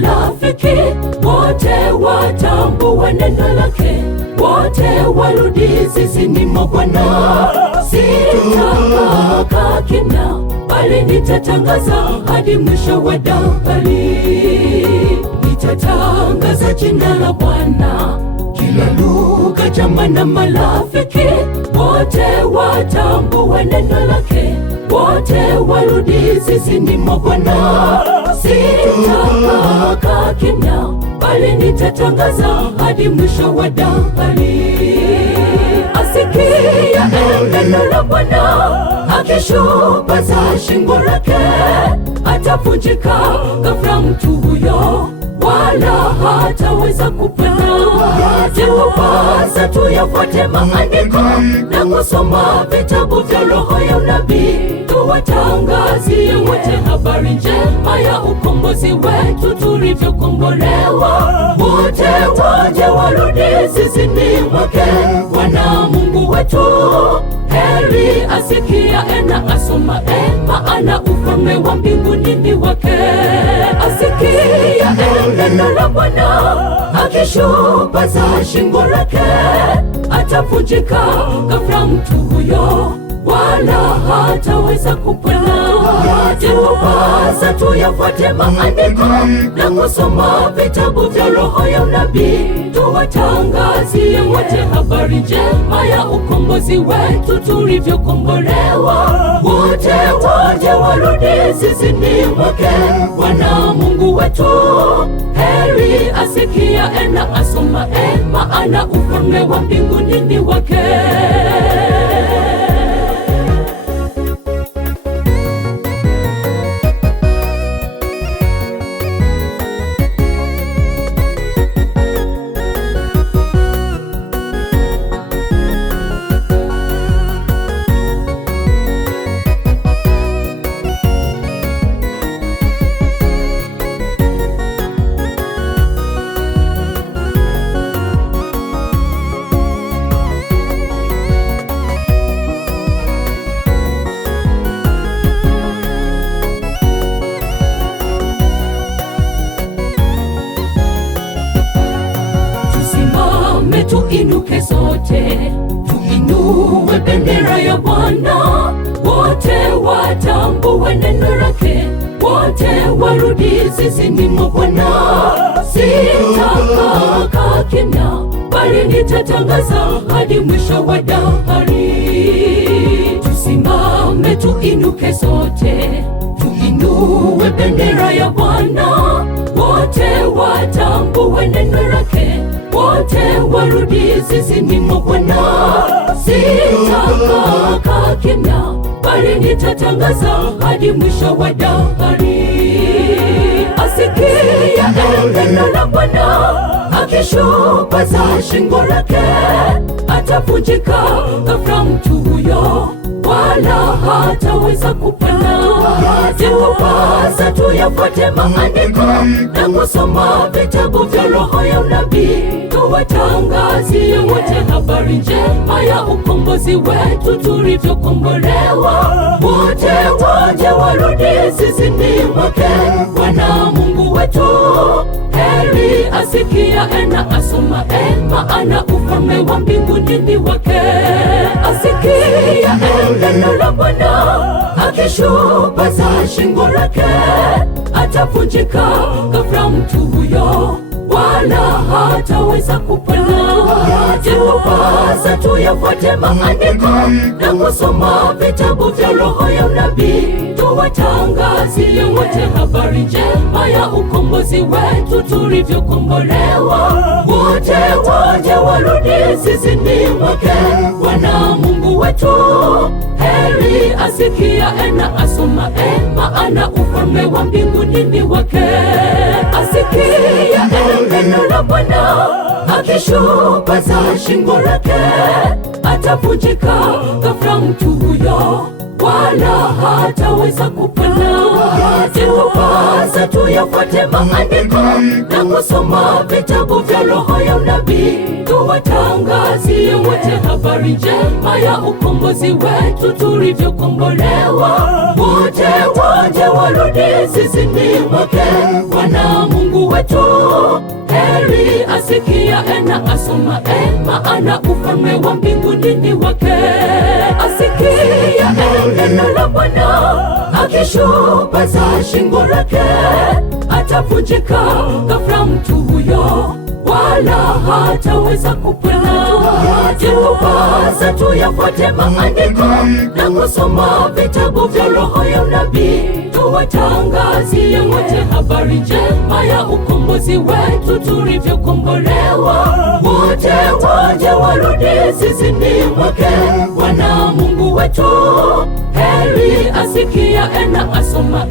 marafiki wote watambue neno lake, wote warudi zizini mwa Bwana. Sitakaa kimya, bali nitatangaza hadi mwisho wa dahari. Nitatangaza jina la Bwana, kila lugha, jamaa na marafiki wote watambue neno lake, wote warudi zizini mwa Bwana. Sitakaa kimya, bali nitatangaza hadi mwisho wa dahari. Asikia neno la Bwana, akishupaza shingo lake, atavunjika ghafla mtu huyo, wala hataweza kupona. Yatupasa tuyafuate maandiko na kusoma vitabu vya roho ya unabii, tuwatangazie wote habari njema ya ukombozi wetu tulivyokombolewa. Wote waje warudi zizini mwake Bwana Mungu wetu. Heri asikia na asoma, maana ufalme wa mbinguni ni wake. Asikia neno la Bwana, akishupaza shingo lake, atavunjika ghafla mtu huyo, wala hataweza kupona. Yatupasa tuyafuate maandiko na kusoma vitabu vya roho ya unabii, tuwatangazie wote habari njema ya ukombozi wetu tulivyokombolewa. Wote waje warudi zizini mwake Bwana Mungu wetu. Heri asikia na asoma, maana ufalme wa mbinguni ni wake. Tuinuke sote, tuinue bendera ya Bwana. Wote watambue neno lake, wote warudi zizini mwa Bwana. Sitakaa kimya, bali nitatangaza hadi mwisho wa dahari. Tusimame, tuinuke sote, tuinue bendera ya Bwana. Wote watambue neno lake, wote warudi zizini mwa Bwana. Sitakaa kimya, bali nitatangaza hadi mwisho wa dahari. Asikia neno la Bwana, akishupaza shingo lake, atavunjika ghafla mtu huyo, wala hataweza kupona. Yatupasa tuyafuate maandiko na kusoma vitabu vya roho ya unabii, tuwatangazie wote habari njema ya ukombozi wetu tulivyokombolewa. Wote waje warudi zizini mwake Bwana Mungu wetu. Heri asikia na asoma, maana ufalme wa mbinguni ni wake. Asikia neno la Bwana, akishupaza shingo lake, atavunjika ghafla mtu huyo, wala hataweza kupona. Yatupasa tuyafuate maandiko na kusoma vitabu vya roho ya unabii, tuwatangazie wote habari njema ya ukombozi wetu tulivyokombolewa. Wote waje warudi zizini mwake Bwana Mungu wetu. Heri asikia na asoma, maana ufalme wa mbinguni ni wake. Asikia neno la Bwana, akishupaza shingo lake, atavunjika ghafla mtu huyo, wala hataweza kupona. Yatupasa tuyafuate maandiko na kusoma vitabu vya roho ya unabii, tuwatangazie wote habari njema ya ukombozi wetu tulivyokombolewa. Wote waje warudi zizini mwake Bwana Mungu wetu. wetu. Heri asikia na asoma, maana ufalme wa mbinguni ni wake. Asikia neno la Bwana, akishupaza shingo lake, atavunjika ghafla mtu huyo, wala hataweza kupona. Yatupasa tuyafuate maandiko na kusoma vitabu vya roho ya unabii, tuwatangazie wote habari njema ya ukombozi wetu tulivyokombolewa. Wote waje warudi zizini mwake Bwana Mungu wetu. Heri asikia na asoma,